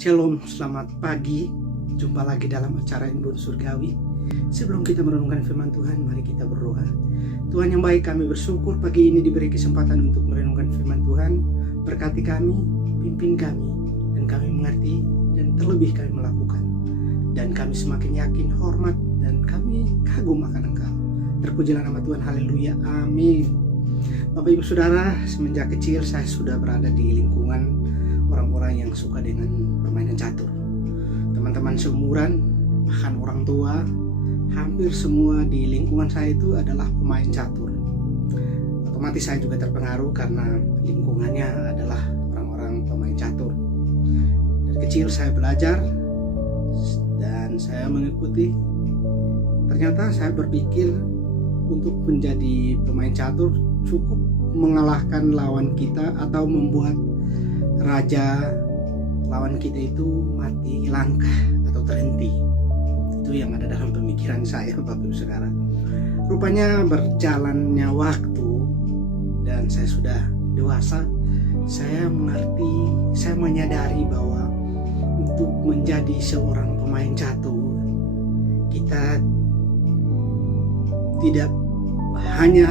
Shalom, selamat pagi. Jumpa lagi dalam acara Embun Surgawi. Sebelum kita merenungkan firman Tuhan, mari kita berdoa. Tuhan yang baik, kami bersyukur pagi ini diberi kesempatan untuk merenungkan firman Tuhan. Berkati kami, pimpin kami, dan kami mengerti dan terlebih kami melakukan. Dan kami semakin yakin, hormat, dan kami kagum akan Engkau. Terpujilah nama Tuhan, haleluya, amin. Bapak Ibu Saudara, semenjak kecil saya sudah berada di lingkungan orang-orang yang suka dengan permainan catur. Teman-teman seumuran, bahkan orang tua, hampir semua di lingkungan saya itu adalah pemain catur. Otomatis saya juga terpengaruh karena lingkungannya adalah orang-orang pemain catur. Dari kecil saya belajar dan saya mengikuti. Ternyata saya berpikir untuk menjadi pemain catur cukup mengalahkan lawan kita atau membuat raja lawan kita itu mati langkah atau terhenti. Itu yang ada dalam pemikiran saya, Bapak Ibu Saudara. Rupanya berjalannya waktu dan saya sudah dewasa, saya mengerti, saya menyadari bahwa untuk menjadi seorang pemain catur, kita tidak hanya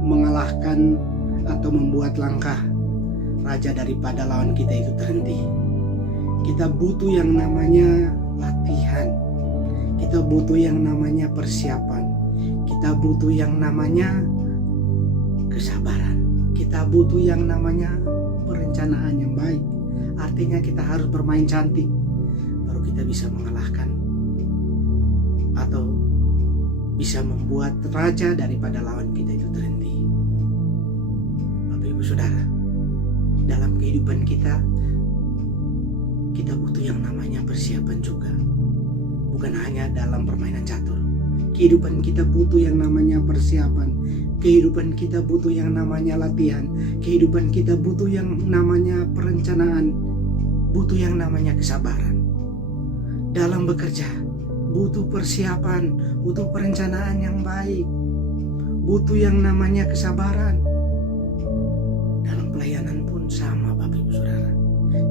mengalahkan atau membuat langkah raja daripada lawan kita itu terhenti. Kita butuh yang namanya latihan. Kita butuh yang namanya persiapan. Kita butuh yang namanya kesabaran. Kita butuh yang namanya perencanaan yang baik. Artinya kita harus bermain cantik baru kita bisa mengalahkan atau bisa membuat raja daripada lawan kita itu terhenti. Bapak Ibu Saudara, dalam kehidupan kita butuh yang namanya persiapan juga. Bukan hanya dalam permainan catur. Kehidupan kita butuh yang namanya persiapan. Kehidupan kita butuh yang namanya latihan. Kehidupan kita butuh yang namanya perencanaan. Butuh yang namanya kesabaran. Dalam bekerja butuh persiapan, butuh perencanaan yang baik. Butuh yang namanya kesabaran. Dalam pelayanan pun sama, Bapak Ibu Saudara.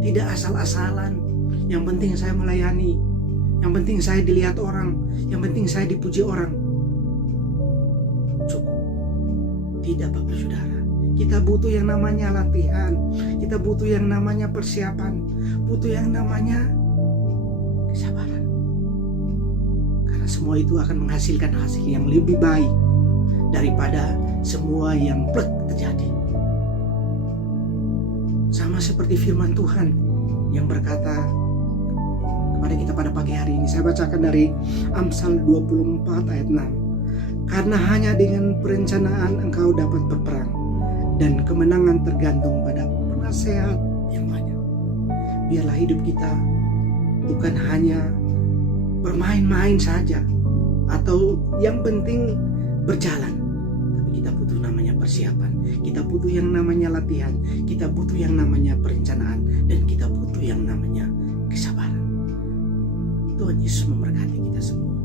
Tidak asal-asalan. Yang penting saya melayani. Yang penting saya dilihat orang. Yang penting saya dipuji orang. Cukup. Tidak, Bapak Saudara. Kita butuh yang namanya latihan. Kita butuh yang namanya persiapan. Butuh yang namanya kesabaran. Karena semua itu akan menghasilkan hasil yang lebih baik daripada semua yang plek terjadi. Sama seperti firman Tuhan yang berkata kepada kita pada pagi hari ini. Saya bacakan dari Amsal 24 ayat 6. Karena hanya dengan perencanaan engkau dapat berperang, dan kemenangan tergantung pada penasehat yang banyak. Biarlah hidup kita bukan hanya bermain-main saja atau yang penting berjalan, tapi kita butuh namanya persiapan. Kita butuh yang namanya latihan, kita butuh yang namanya perencanaan, dan kita butuh yang namanya kesabaran. Tuhan Yesus memberkati kita semua.